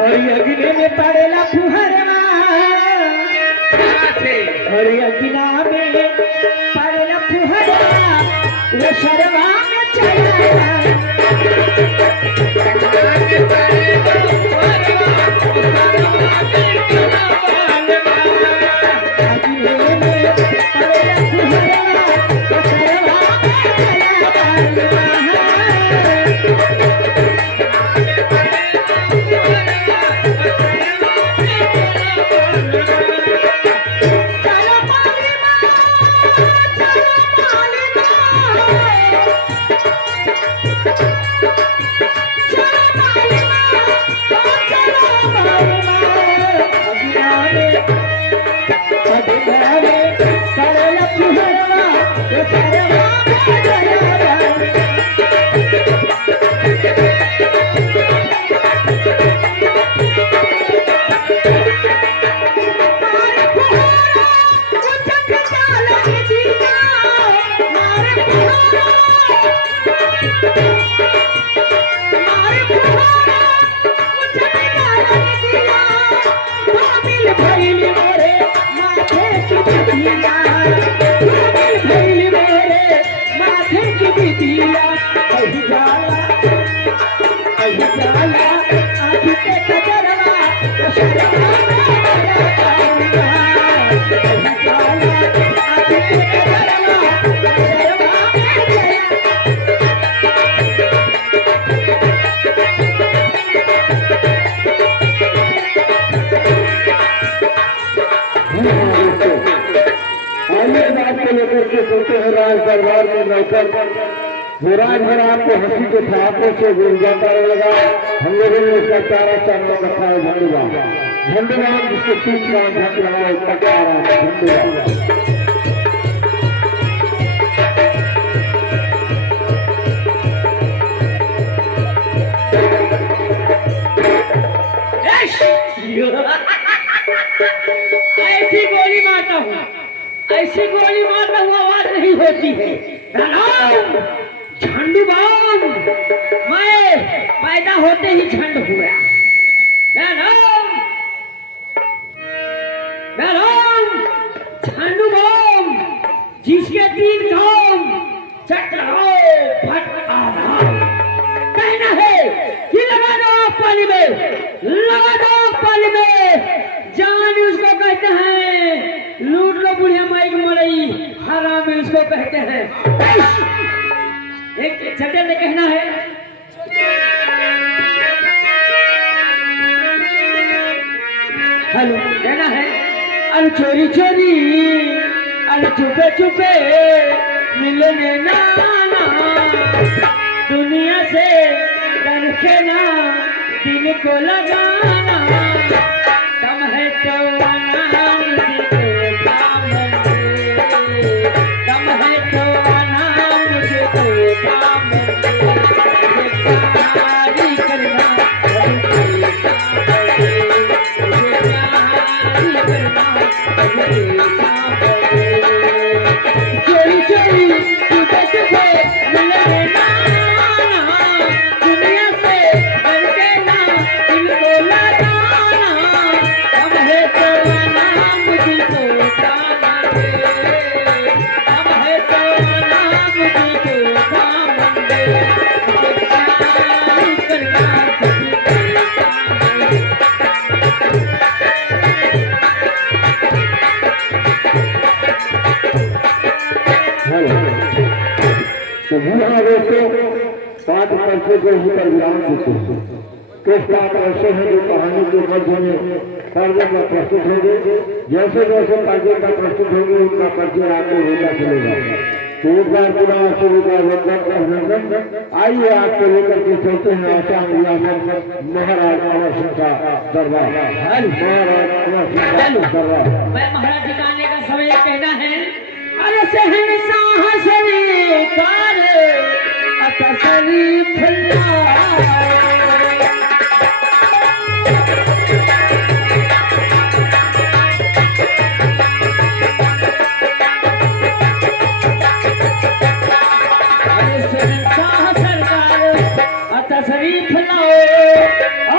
हरी अग्नि में पड़ेला फुहरवा, हरी अग्नि में पड़ेला फुहरवा, वो शर्मा में चला राज दरबार में रहकर राज भर आपको हंसी के छापों से गुल जाता रहेगा। हम लोगों ने उसका चारा चांदा रखा है झंडूबाम, झंडूबाम जिसके तीन का झंड लगा है झंडूबाम। ऐसी गोली मारता हूँ, ऐसी गोली मारता हुआ आवाज नहीं होती है। झंडूबाम मैं पैदा होते ही झंड हुआ। झंडूबाम जिसके तीन काम चटकाओ फट आधार कहना है कि लगा दो पानी में, लगा दो पानी में। जान उसको कहते हैं, लूट लो बुढ़िया माई की मरई, हराम इसको कहते हैं। एक छटे में कहना है, हेलो कहना है, अरे चोरी चोरी, अरे चुपे चुपे मिलने ना दुनिया से डर के ना दिल को लगाना। कम है तो अनाम मुझे काम दे, कम है तो अनाम मुझे काम दे। प्यारी करना मुझे काम दे, मुझे प्यारी करना मुझे काम दे। चोरी चोरी चुपे चुपे मिलने ना दुनिया से डर के ना दिल को लगाना। कम है तो अनाम मुझको काम दे, कम है तो अनाम मुझको काम दे। मुझे प्यारी करना मुझे काम दे। तो यहाँ दोस्तों 5 पर्चे को ऊपर विराम देते हैं। कुछ बात ऐसे हैं जो कहानी के मध्य में पर्चे का प्रस्तुत होंगे। जैसे जैसे पर्चे का प्रस्तुत होंगे उनका पर्चे आपको होता चलेगा। तो एक बार पुनः सभी का अभिनंदन। आइए आपको लेकर के चलते हैं आसाम रियासत महाराज अमर सिंह का दरबार। महाराज अमर सिंह का दरबार। मैं महाराज जी का आने का समय कहना है, अरे शहंशाह सरकार अतशरीफ अरे शहंशाह सरकार तशरीफ लाओ